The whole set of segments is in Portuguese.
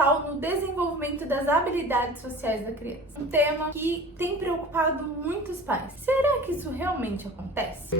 digital no desenvolvimento das habilidades sociais da criança. Um tema que tem preocupado muitos pais. Será que isso realmente acontece?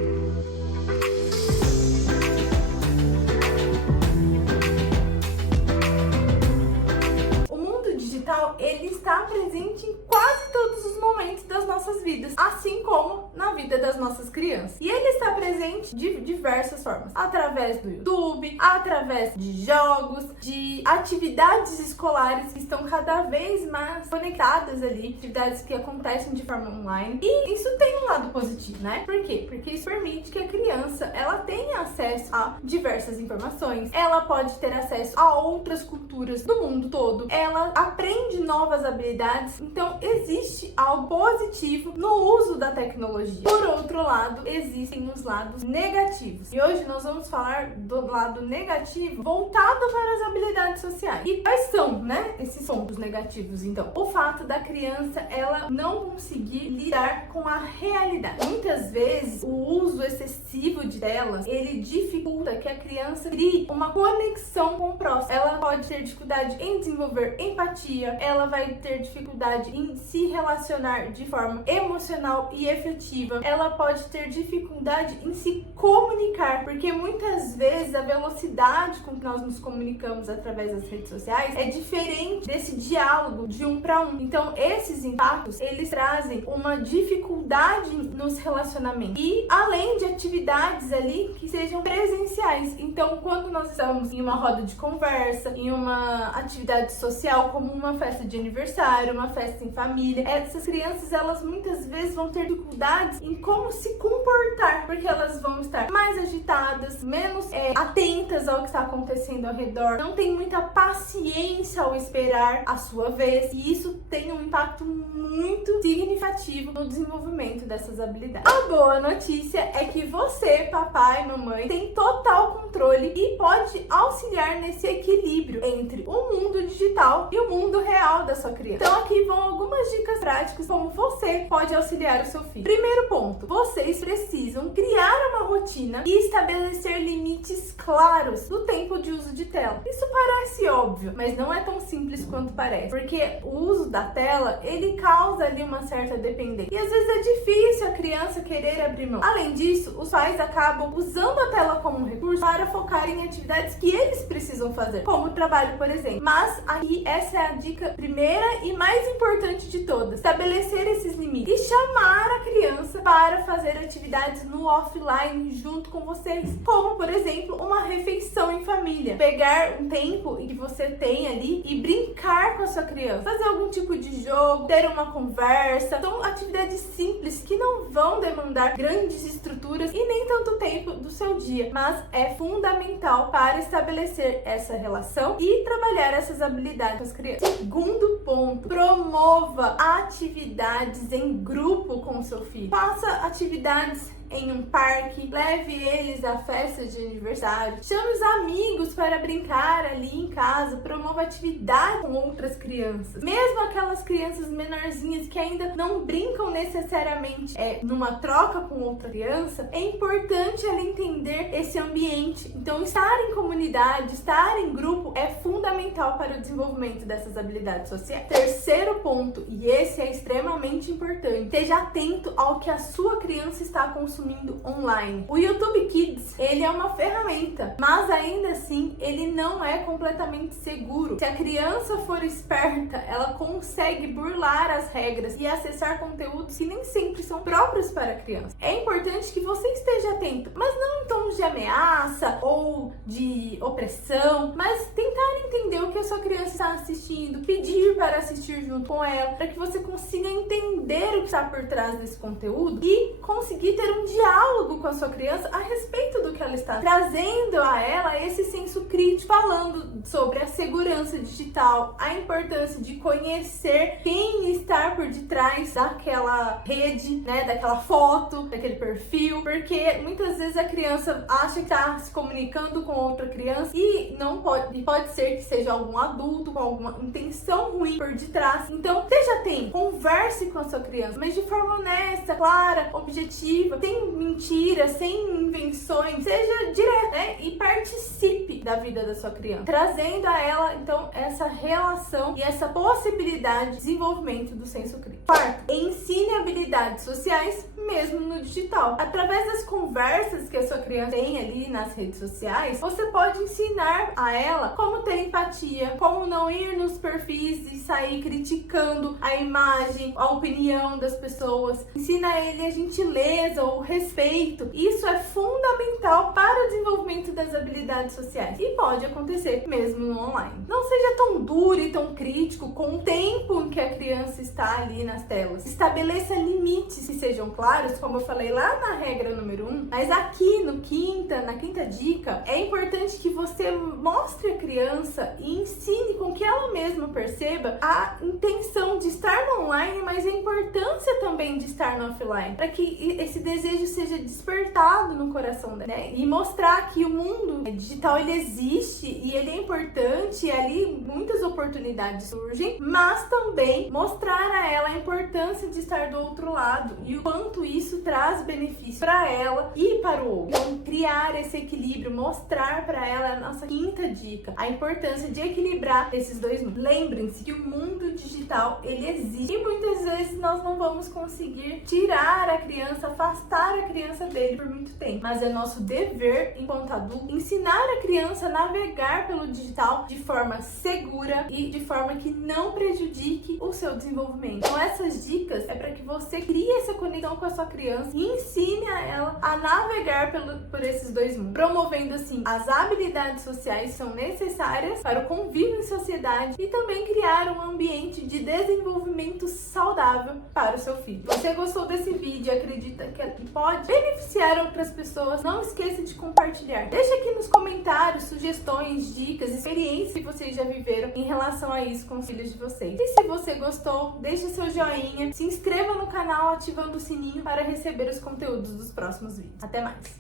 Ele está presente em quase todos os momentos das nossas vidas, assim como na vida das nossas crianças. E ele está presente de diversas formas, através do YouTube, através de jogos, de atividades escolares que estão cada vez mais conectadas ali, atividades que acontecem de forma online. E isso tem um lado positivo, né? Por quê? Porque isso permite que a criança, ela tenha acesso a diversas informações, ela pode ter acesso a outras culturas do mundo todo, ela aprende novas habilidades. Então existe algo positivo no uso da tecnologia. Por outro lado, existem os lados negativos. E hoje nós vamos falar do lado negativo voltado para as habilidades sociais. E quais são, né, esses pontos negativos? Então, o fato da criança ela não conseguir lidar com a realidade. Muitas vezes o uso excessivo de telas, ele dificulta que a criança crie uma conexão com o próximo. Ela pode ter dificuldade em desenvolver empatia, ela vai ter dificuldade em se relacionar de forma emocional e efetiva, ela pode ter dificuldade em se comunicar, porque muitas vezes a velocidade com que nós nos comunicamos através das redes sociais é diferente desse diálogo de um para um. Então esses impactos, eles trazem uma dificuldade nos relacionamentos e além de atividades ali que sejam presenciais. Então quando nós estamos em uma roda de conversa, em uma atividade social como uma festa de aniversário, uma festa em família, essas crianças, elas muitas vezes vão ter dificuldades em como se comportar, porque elas vão estar mais agitadas, menos atentas ao que está acontecendo ao redor, não tem muita paciência ao esperar a sua vez, e isso tem um impacto muito significativo no desenvolvimento dessas habilidades. A boa notícia é que você, papai, mamãe, tem total controle e pode auxiliar nesse equilíbrio entre o mundo digital e o mundo real da sua criança. Então aqui vão algumas dicas práticas como você pode auxiliar o seu filho. Primeiro ponto, vocês precisam criar uma rotina e estabelecer limites claros do tempo de uso de tela. Isso parece óbvio, mas não é tão simples quanto parece, porque o uso da tela, ele causa ali uma certa dependência. E às vezes é difícil a criança querer abrir mão. Além disso, os pais acabam usando a tela como um recurso para focar em atividades que eles precisam fazer, como o trabalho, por exemplo. Mas aqui, essa é a dica primeira e mais importante de todas: estabelecer esses limites e chamar a criança para fazer atividades no offline junto com vocês, como por exemplo uma refeição em família, pegar um tempo que você tem ali e brincar com a sua criança, fazer algum tipo de jogo, ter uma conversa. São atividades simples que não vão demandar grandes estruturas e nem tanto tempo do seu dia, mas é fundamental para estabelecer essa relação e trabalhar essas habilidades com as crianças. Segundo ponto, promova atividades em grupo com o seu filho. Faça atividades em um parque, leve eles a festas de aniversário, chame os amigos para brincar ali em casa, promova atividade com outras crianças. Mesmo aquelas crianças menorzinhas que ainda não brincam necessariamente numa troca com outra criança, é importante ela entender esse ambiente. Então estar em comunidade, estar em grupo é fundamental para o desenvolvimento dessas habilidades sociais. Terceiro ponto, e esse é extremamente importante, esteja atento ao que a sua criança está consumindo online. O YouTube Kids, ele é uma ferramenta, mas ainda assim ele não é completamente seguro. Se a criança for esperta, ela consegue burlar as regras e acessar conteúdos que nem sempre são próprios para a criança. É importante que você esteja atento, mas não em tons de ameaça ou de opressão, mas tentar entender o que a sua criança está assistindo, pedir para assistir junto com ela, para que você consiga entender o que está por trás desse conteúdo e conseguir ter um diálogo com a sua criança a respeito do que ela está trazendo a ela, esse senso crítico, falando sobre a segurança digital, a importância de conhecer quem está por detrás daquela rede, né, daquela foto, daquele perfil, porque muitas vezes a criança acha que está se comunicando com outra criança e não pode ser que seja algum adulto com alguma intenção ruim por detrás. Então, esteja atento, converse com a sua criança, mas de forma honesta, clara, objetiva, sem mentiras, sem invenções, seja direto, né? E participe da vida da sua criança, trazendo a ela, então, essa relação e essa possibilidade de desenvolvimento do senso crítico. Quarto, ensine habilidades sociais mesmo no digital. Através das conversas que a sua criança tem ali nas redes sociais, você pode ensinar a ela como ter empatia, como não ir nos perfis e sair criticando a imagem, a opinião das pessoas. Ensina a ele a gentileza, o respeito. Isso é fundamental para o desenvolvimento das habilidades sociais e pode acontecer mesmo no online. Não seja tão duro e tão crítico com o tempo em que a criança está ali nas telas. Estabeleça limites que sejam claros, como eu falei lá na regra número 1, mas aqui na quinta dica, é importante que você mostre a criança e ensine com que ela mesma perceba a intenção de estar no online, mas a importância também de estar no offline, para que esse desejo seja despertado no coração dela, né? E mostrar que o mundo digital ele existe e ele é importante, e ali muitas oportunidades surgem, mas também mostrar a ela a importância de estar do outro lado e o quanto isso traz benefício para ela e para o outro. Então, criar esse equilíbrio, mostrar para ela a nossa quinta dica, a importância de equilibrar esses dois mundos. Lembrem-se que o mundo digital ele existe e muitas vezes nós não vamos conseguir tirar a criança, afastar a criança dele por muito tempo, mas é nosso dever enquanto adulto ensinar a criança a navegar pelo digital de forma segura e de forma que não prejudique o seu desenvolvimento. Então essas dicas é para que você crie essa conexão com a sua criança e ensine a ela a navegar por esses dois mundos, promovendo assim as habilidades sociais que são necessárias para o convívio em sociedade e também criar um ambiente de desenvolvimento saudável para o seu filho. Se você gostou desse vídeo e acredita que pode beneficiar outras pessoas, não esqueça de compartilhar. Deixa aqui nos comentários sugestões, dicas, experiências que vocês já viveram em relação a isso com os filhos de vocês. E se você gostou, deixa seu joinha, se inscreva no canal ativando o sininho para receber os conteúdos dos próximos vídeos. Até mais!